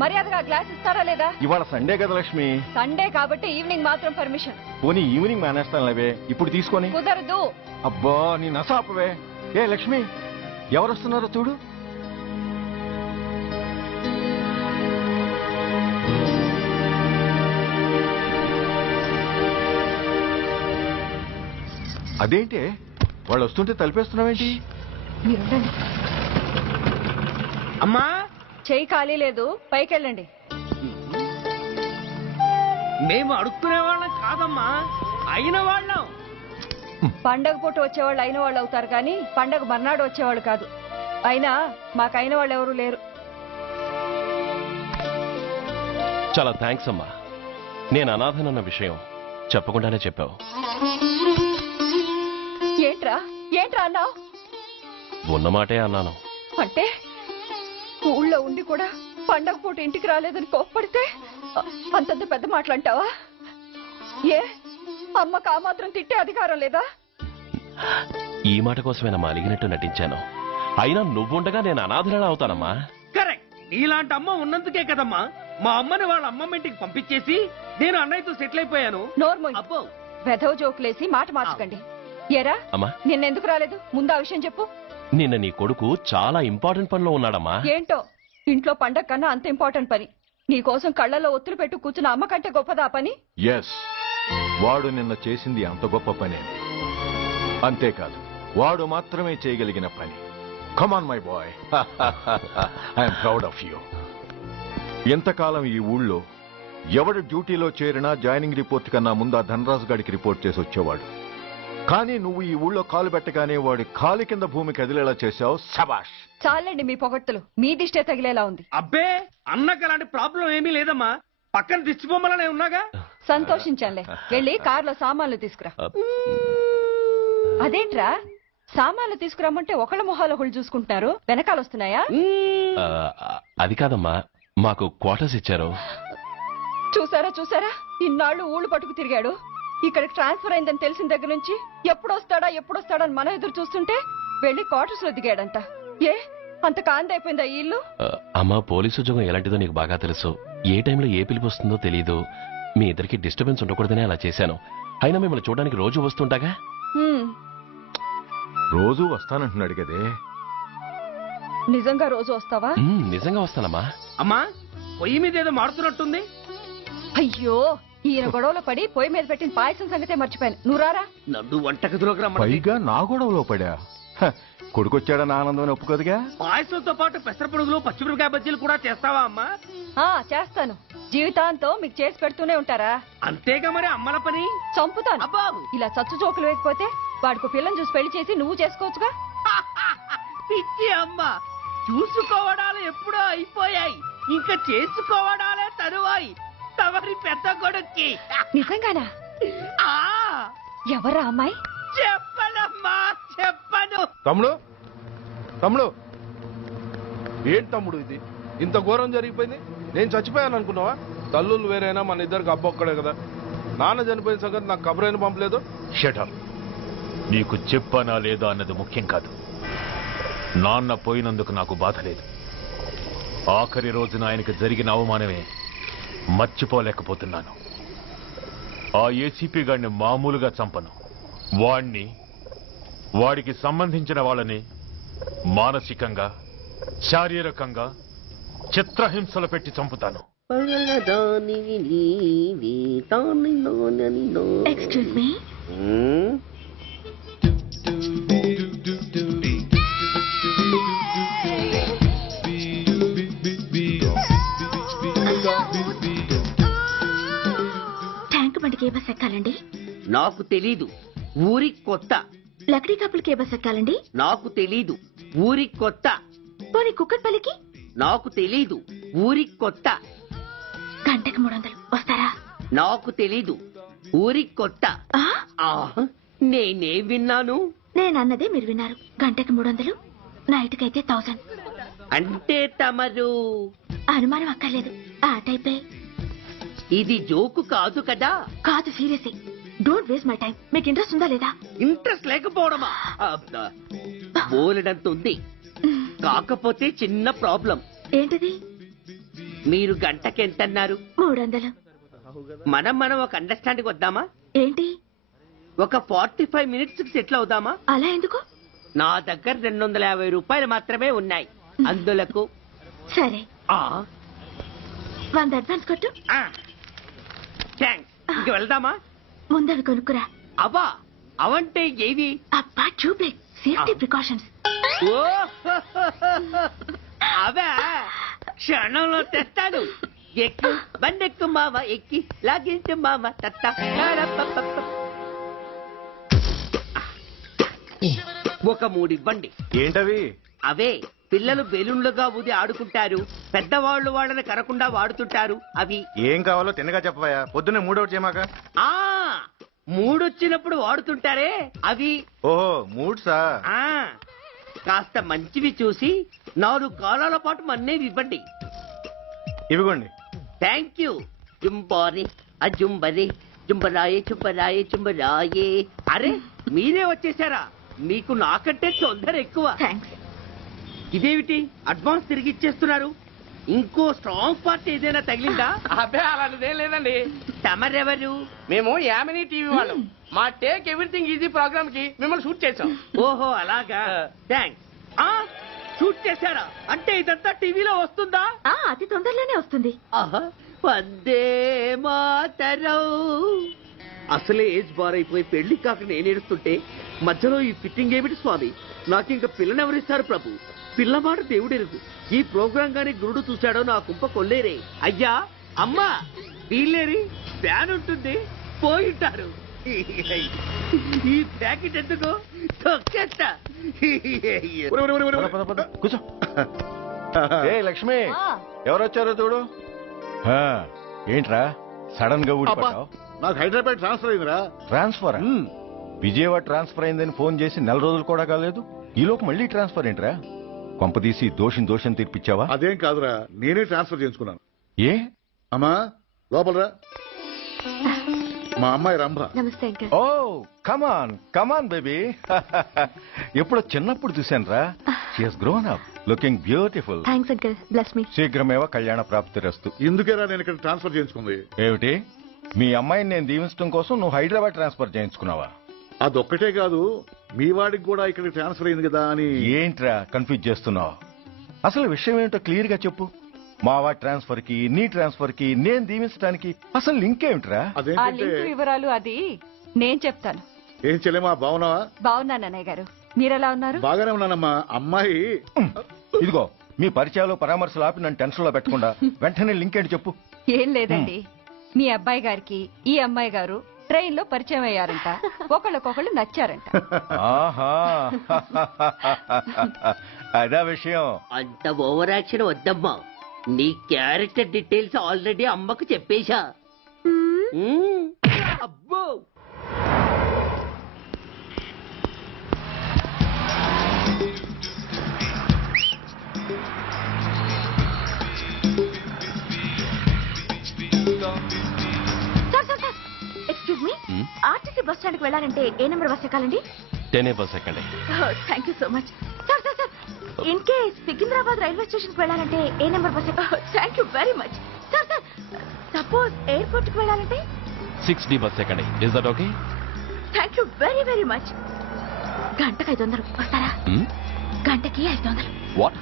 మర్యాదగా గ్లాస్ ఇస్తారా లేదా? ఇవాళ సండే కదా లక్ష్మి. సండే కాబట్టి ఈవినింగ్ మాత్రం పర్మిషన్. పోనీ ఈవినింగ్ మానేస్తానులేవే, ఇప్పుడు తీసుకొని. కుదరదు. అబ్బా నీ నసాపవే. ఏ లక్ష్మి, ఎవరొస్తున్నారో చూడు. అదేంటి వాళ్ళు వస్తుంటే తలిపేస్తున్నావేంటి? అమ్మా చెయ్యి ఖాళీ లేదు, పైకెళ్ళండి. మేము అడుక్కునే వాళ్ళం కాదమ్మా, అయిన వాళ్ళం. పండగ పూట వచ్చేవాళ్ళు అయిన వాళ్ళు అవుతారు కానీ పండగ మర్నాడు వచ్చేవాళ్ళు కాదు. అయినా మాకైన వాళ్ళు ఎవరు లేరు. చాలా థ్యాంక్స్ అమ్మా. నేను అనాథనన్న విషయం చెప్పకుండానే చెప్పావు. ఏంట్రా ఏంట్రా అన్నావు? ఉన్నమాటే అన్నాను. అంటే ఊళ్ళో ఉండి కూడా పండగ పూట ఇంటికి రాలేదని కోప్పడితే అంతంత పెద్ద మాటలంటావా? ఏ అమ్మకు ఆ మాత్రం తిట్టే అధికారం లేదా? ఈ మాట కోసమేనమ్మా అలిగినట్టు నటించాను. అయినా నువ్వుండగా నేను అనాథనలా అవుతానమ్మా. కరెక్ట్. నీలాంటి అమ్మ ఉన్నందుకే కదమ్మా మా అమ్మని వాళ్ళ అమ్మమ్మ ఇంటికి పంపించేసి నేను అన్నయ్యతో సెటిల్ అయిపోయాను. నోర్మోయ్, అబ్బో వెధవ జోకులేసి మాట మార్చకండి. ఏరా అమ్మా, నిన్నెందుకు రాలేదు? ముందు ఆ విషయం చెప్పు. నిన్న నీ కొడుకు చాలా ఇంపార్టెంట్ పనిలో ఉన్నాడమ్మా. ఏంటో ఇంట్లో పండగ కన్నా అంత ఇంపార్టెంట్ పని. నీకోసం కళ్ళల్లో ఒత్తులు పెట్టు కూర్చున్న అమ్మ కంటే గొప్పదా పని? ఎస్, వాడు నిన్న చేసింది అంత గొప్ప పనే. అంతేకాదు, వాడు మాత్రమే చేయగలిగిన పని. Come on my boy, I'm proud of you. ఎంతకాలం ఈ ఊళ్ళో ఎవడు డ్యూటీలో చేరినా జాయినింగ్ రిపోర్ట్ కన్నా ముందు ఆ ధనరాజు గారికి రిపోర్ట్ చేసి వచ్చేవాడు. కానీ నువ్వు ఈ ఊళ్ళో కాలు పెట్టగానే వాడి కాలి కింద భూమి కదిలేలా చేశావు. శబాష్. చాలండి మీ పొగట్టులు, మీ దిష్టే తగిలేలా ఉంది. అబ్బే అన్నకు అలాంటి ప్రాబ్లం ఏమీ లేదమ్మా, పక్కన దిష్టి బొమ్మలనే ఉన్నాగా. సంతోషించాలే. వెళ్ళి కార్లో సామాన్లు తీసుకురా. అదేంట్రా సామాన్లు తీసుకురామంటే ఒకళ్ళ మొహాలు ఒకళ్ళు చూసుకుంటున్నారు, వెనకాల వస్తున్నాయా? అది కాదమ్మా, మాకు క్వార్టర్స్ ఇచ్చారు. చూసారా చూసారా, ఇన్నాళ్ళు ఊళ్ళు పట్టుకు తిరిగాడు. ఇక్కడికి ట్రాన్స్ఫర్ అయిందని తెలిసిన దగ్గర నుంచి ఎప్పుడొస్తాడని మనం ఎదురు చూస్తుంటే వెళ్లి క్వార్టర్స్ లో దిగాడంట. ఏ అంత కాందైపోయిందా ఈ ఇల్లు? అమ్మా, పోలీసు ఉద్యోగం ఎలాంటిదో నీకు బాగా తెలుసు. ఏ టైంలో ఏ పిలుపు వస్తుందో తెలీదు. మీ ఇద్దరికి డిస్టర్బెన్స్ ఉండకూడదనే అలా చేశాను. అయినా మిమ్మల్ని చూడడానికి రోజు వస్తుంటాగా. రోజు వస్తానంటున్నాడు కదే. నిజంగా రోజు వస్తావా? నిజంగా వస్తానమ్మా. అమ్మా పొయ్యి మీద ఏదో మాడుతున్నట్టుంది. అయ్యో, ఈయన గొడవలో పడి పొయ్యి మీద పెట్టిన పాయసం సంగతే మర్చిపోయాను. నువ్వు రారా. నన్ను వంటగదిలోకి రమ్మని. పైగా నా గొడవలో పడా. కొడుకొచ్చాడని ఆనందం ఒప్పుకోదుగా. పాయసంతో పాటు పెసర పొడుగులు పచ్చిమిరపకాయ బజ్జీలు కూడా చేస్తావా అమ్మా? చేస్తాను. జీవితాంతం మీకు చేసి పెడుతూనే ఉంటారా? అంతేగా మరి అమ్మల పని. చంపుతాను. అబ్బాబు ఇలా చచ్చు జోకులు వేయకపోతే వాడికి పిల్లని చూసి పెళ్లి చేసి నువ్వు చేసుకోవచ్చుగా. పిచ్చి అమ్మ, చూసుకోవడాలు ఎప్పుడో అయిపోయాయి, ఇంకా చేసుకోవడాలే తరువాయి తమరి పెద్ద కొడుక్కి. నిజంగానా? ఎవరా అమ్మాయి? చెప్పనమ్మా, చెప్పను. తమ్ముడు ఏంటి తమ్ముడు ఇది? ఇంత ఘోరం జరిగిపోయింది. నేను చచ్చిపోయాను అనుకున్నావా? తల్లులు వేరైనా మన ఇద్దరికి అబ్బొక్కడే కదా. నాన్న చనిపోయిన సంగతి నాకు కబురైన పంపలేదు. షటర్, నీకు చెప్పనా లేదా అన్నది ముఖ్యం కాదు. నాన్న పోయినందుకు నాకు బాధ లేదు. ఆఖరి రోజున ఆయనకు జరిగిన అవమానమే మర్చిపోలేకపోతున్నాను. ఆ ఏసీపీ గాడిని మామూలుగా చంపను. వాడికి సంబంధించిన వాళ్ళని మానసికంగా, శారీరకంగా చిత్రహింసలు పెట్టి చంపుతాను. Excuse me. ట్యాంక్ బండికి ఏ బస్ ఎక్కాలండి? నాకు తెలీదు, ఊరి కొత్త. లక్డీ కప్పులకి ఏ బస్ ఎక్కాలండి? నాకు తెలీదు, ఊరి కొత్త. పోనీ కుక్కట్పల్లికి? నాకు తెలీదు, ఊరి కొత్త. గంటకి 300 వస్తారా? నాకు తెలీదు, ఊరి కొత్త. నేనే విన్నాను. నేనన్నదే మీరు విన్నారు. గంటకి 300, నైట్కి అయితే 1000. అంటే తమరు అనుమానం అక్కర్లేదు, ఆ టైపే. ఇది జోకు కాదు కదా? కాదు, serious. Don't waste my time. మీకు ఇంట్రెస్ట్ ఉందా లేదా? ఇంట్రెస్ట్ లేకపోవడమా? బోలెడంత ఉంది. కాకపోతే చిన్న ప్రాబ్లం. ఏంటిది? మీరు గంటకి ఎంత అన్నారు? 300. మనం ఒక అండర్స్టాండింగ్ వద్దామా? ఏంటి? ఒక 45 మినిట్స్ కి సెటిల్ అవుదామా? అలా ఎందుకు? నా దగ్గర 250 రూపాయలు మాత్రమే ఉన్నాయి. అందులకు సరే, ఆ 100 అడ్వాన్స్ కొట్టు. థ్యాంక్స్. ఇంక వెళ్దామా? ముందవి కొనుక్కురా. అబ్బా, అవంటే ఏవి? అబ్బా, ట్యూబ్లైట్, సేఫ్టీ ప్రికాషన్స్. ఓ అవా, క్షణంలో తెస్తాను. ఎక్కు బండెక్కు మామ, ఎక్కి లాగించు మామ. తత్త ఒక 3 ఇవ్వండి. ఏంటవి? అవే పిల్లలు బెలూన్లుగా ఊది ఆడుకుంటారు, పెద్దవాళ్ళు వాళ్ళని కరకుండా వాడుతుంటారు. అవి ఏం కావాలో తిన్నగా చెప్పవయ్యా. పొద్దున్నే 3 ఒకటి చేయమాక. ఆ 3 వచ్చినప్పుడు వాడుతుంటారే అవి. ఓహో, మూడ్సా? ఆ కాస్త మంచివి చూసి 4 కాలాల పాటు మన్నేవి ఇవ్వండి. ఇవిగోండి. Thank you. జుంబారి అజుంబరి జుంబరాయే చుంబరాయే చుంబరాయే. అరే, మీరే వచ్చేసారా? మీకు నాకంటే తొందర ఎక్కువ. థ్యాంక్స్. ఇదేమిటి అడ్వాన్స్ తిరిగి ఇచ్చేస్తున్నారు? ఇంకో స్ట్రాంగ్ పార్ట్ ఏదైనా తగిలిందా? అబ్బే, అలాంటిదేం లేదండి. తమరెవరు? మేము యామినీ టీవీ వాళ్ళం. మా టేక్ ఎవ్రీథింగ్ ఈజీ ప్రోగ్రామ్ కి మిమ్మల్ని షూట్ చేసాం. ఓహో, అలాగా. థ్యాంక్స్. షూట్ చేశారా? అంటే ఇదంతా టీవీలో వస్తుందా? అతి తొందరలోనే వస్తుంది. ఆహా, వందే మాతరం. అసలే ఏజ్ బార్ అయిపోయి పెళ్లి కాక నేనేడుస్తుంటే మధ్యలో ఈ ఫిట్టింగ్ ఏమిటి స్వామి? నాకింక పిల్లనెవరిస్తారు ప్రభు? పిల్లవాడు దేవుడెరుగు. ఈ ప్రోగ్రాం గాని గురుడు చూశాడో నా కుంప కొల్లేరే. అయ్యా, అమ్మా, వీళ్ళేరి ఫ్యాన్ ఉంటుంది, పోయింటారు. ఈ ప్యాకెట్ ఎందుకు తొక్కేస్తా. పద, పద, కూర్చో. ఏ లక్ష్మి, ఎవరొచ్చారో చూడు. ఏంట్రా సడన్ గా ఊడిపడ్డావు? నాకు హైదరాబాద్ ట్రాన్స్ఫర్ అయిందిరా. ట్రాన్స్ఫర్? విజయవాడ ట్రాన్స్ఫర్ అయిందని ఫోన్ చేసి 4 రోజులు కూడా కాలేదు. ఈలోపు మళ్ళీ ట్రాన్స్ఫర్ ఏంట్రా? కొంపదీసి దోషం తీర్పిచ్చావా? అదేం కాదురా, నేనే ట్రాన్స్ఫర్ చేసుకున్నాను. ఏ? అమ్మా, లోపలరా. మా అమ్మాయి రంభ. నమస్తే అంకల్. ఓ, కమాన్ బేబీ. ఎప్పుడో చిన్నప్పుడు చూశానురా. She has grown up, looking beautiful. Thanks uncle, bless me. శీఘ్రమేవ కళ్యాణ ప్రాప్తిరస్తు. ఇందుకేరా నేను ఇక్కడ ట్రాన్స్ఫర్ చేయించుకుంది. ఏమిటి, మీ అమ్మాయిని నేను దీవించడం కోసం నువ్వు హైదరాబాద్ ట్రాన్స్ఫర్ చేయించుకున్నావా? అదొక్కటే కాదు, మీ వాడికి కూడా ఇక్కడ ట్రాన్స్ఫర్ అయింది కదా అని. ఏంట్రా కన్ఫ్యూజ్ చేస్తున్నావు? అసలు విషయం ఏంటో క్లియర్ గా చెప్పు. మా వాడి ట్రాన్స్ఫర్ కి నీ ట్రాన్స్ఫర్ కి నేను దీవించడానికి అసలు లింక్ ఏమిట్రా? ఆ అదేంటంటే లింక్ వివరాలు అది నేను చెప్తాను. ఏం చెల్లెమా, బాగున్నావా? బాగున్నాను అన్నయ్య గారు, మీరెలా ఉన్నారు? బాగానే ఉన్నానమ్మా. అమ్మాయి ఇదిగో, మీ పరిచయాలు పరామర్శలు ఆపి నన్ను టెన్షన్ లో పెట్టకుండా వెంటనే లింక్ ఏంటి చెప్పు. ఏం లేదండి, మీ అబ్బాయి గారికి ఈ అమ్మాయి గారు ట్రైన్ లో పరిచయం అయ్యారంట, ఒకళ్ళకొకళ్ళు నచ్చారంట. ఆహా, అదా విషయం. అంత ఓవర్ యాక్షన్ వద్దమ్మా. నీ క్యారెక్టర్ డీటెయిల్స్ ఆల్రెడీ అమ్మకు చెప్పేశా. అబ్బో, excuse me, RTC bus stand కి వెళ్ళాలంటే ఏ నెంబర్ బస్ ఎక్కాలండి? 10 బస్ ఎక్కండి. Thank you so much. Sir sir sir, in case Secunderabad railway station కి వెళ్ళాలంటే ఏ నెంబర్ బస్ ఎక్కాలి? Thank you very much. Sir sir, suppose airport కి వెళ్ళాలంటే 6D బస్ ఎక్కండి. Is that okay? Thank you very very much. గంటకి 500 వస్తారా? గంటకి 500. What?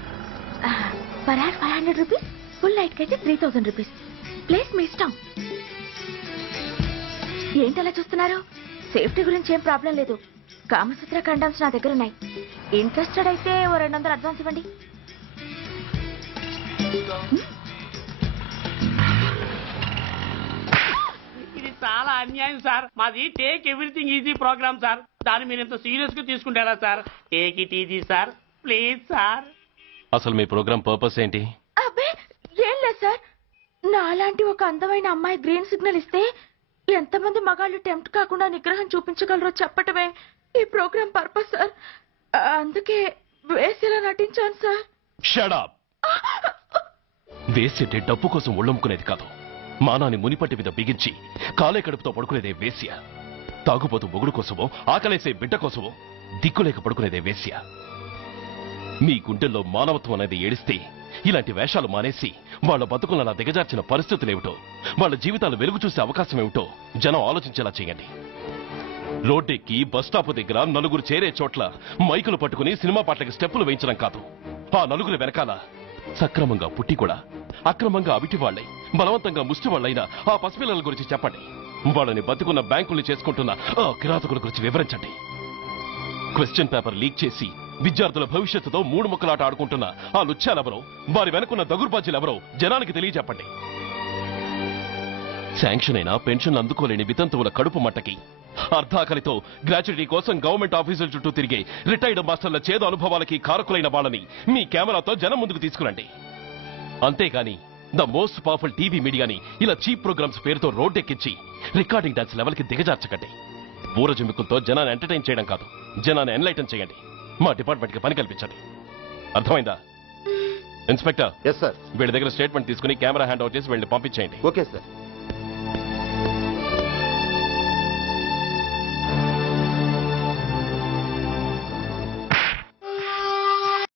Per hour 500 rupees, full night కి అయితే 3000 రూపీస్. ప్లేస్ మీ ఇష్టం. ఏంటలా చూస్తున్నారు? సేఫ్టీ గురించి ఏం ప్రాబ్లం లేదు. కామసూత్ర కండమ్స్ నా దగ్గర ఉన్నాయి. ఇంట్రెస్టెడ్ అయితే ఓ 200 అడ్వాన్స్ ఇవ్వండి. ఇది చాలా అన్యాయం సార్. మాది take everything easy programme sir. దాన్ని మీరు ఎంత సీరియస్ గా తీసుకుంటారా sir? Take it easy sir, please sir. అసలు మీ ప్రోగ్రామ్ పర్పస్ ఏంటి? అబ్బే, ఏం లేదు సార్. నాలాంటి ఒక అందమైన అమ్మాయి గ్రీన్ సిగ్నల్ ఇస్తే ఎంతమంది మగాళ్ళు టెంప్ట్ కాకుండా నిగ్రహం చూపించగలరో చెప్పటమే ఈ ప్రోగ్రామ్ పర్పస్ సార్. అందుకే వేసేలా నటించాను సార్. Shut up. వేసేటే డబ్బు కోసం ఒళ్ళొమ్ముకునేది కాదు. మానాన్ని మునిపట్టి మీద బిగించి కాలే కడుపుతో పడుకునేదే వేశ్య. తాగుపోతూ మొగుడు కోసమో ఆకలేసే బిడ్డ కోసమో దిక్కులేక పడుకునేదే వేశ్య. మీ గుండెల్లో మానవత్వం అనేది ఏడిస్తే ఇలాంటి వేషాలు మానేసి వాళ్ళ బతుకులను అలా దిగజార్చిన పరిస్థితులేమిటో, వాళ్ళ జీవితాలు వెలుగు చూసే అవకాశం ఏమిటో జనం ఆలోచించేలా చేయండి. రోడ్డెక్కి బస్టాప్ దగ్గర నలుగురు చేరే చోట్ల మైకులు పట్టుకుని సినిమా పాటలకి స్టెప్పులు వేయించడం కాదు. ఆ నలుగురు వెనకాల సక్రమంగా పుట్టి కూడా అక్రమంగా అవిటి వాళ్ళై బలవంతంగా ముష్టి వాళ్ళైన ఆ పసిపిల్లల గురించి చెప్పండి. వాళ్ళని బతుకున్న బ్యాంకుల్ని చేసుకుంటున్న ఆ కిరాతకుల గురించి వివరించండి. క్వశ్చన్ పేపర్ లీక్ చేసి విద్యార్థుల భవిష్యత్తుతో మూడు ముక్కలాట ఆడుకుంటున్న ఆ లుచ్చాలెవరో, వారి వెనుకున్న దగుర్బాజీలెవరో జనానికి తెలియజెప్పండి. శాంక్షన్ అయినా పెన్షన్లు అందుకోలేని వితంతువుల కడుపు మట్టకి, అర్ధాకలితో గ్రాట్యుటీ కోసం గవర్నమెంట్ ఆఫీసుల చుట్టూ తిరిగే రిటైర్డ్ మాస్టర్ల చేదు అనుభవాలకి కారకులైన వాళ్ళని మీ కెమెరాతో జనం ముందుకు తీసుకురండి. అంతేగాని ద మోస్ట్ పవర్ఫుల్ టీవీ మీడియాని ఇలా చీప్ ప్రోగ్రామ్స్ పేరుతో రోడ్డెక్కించి రికార్డింగ్ డాన్స్ లెవెల్కి దిగజార్చకండి. ఊరజుమ్మికులతో జనాన్ని ఎంటర్టైన్ చేయడం కాదు, జనాన్ని ఎన్లైటన్ చేయండి. మా డిపార్ట్మెంట్ కి పని కల్పించండి. అర్థమైందా? Inspector, yes sir. వీళ్ళ దగ్గర స్టేట్మెంట్ తీసుకుని కెమెరా హ్యాండ్ అవుట్ చేసి వీళ్ళని పంపించేయండి. Okay sir.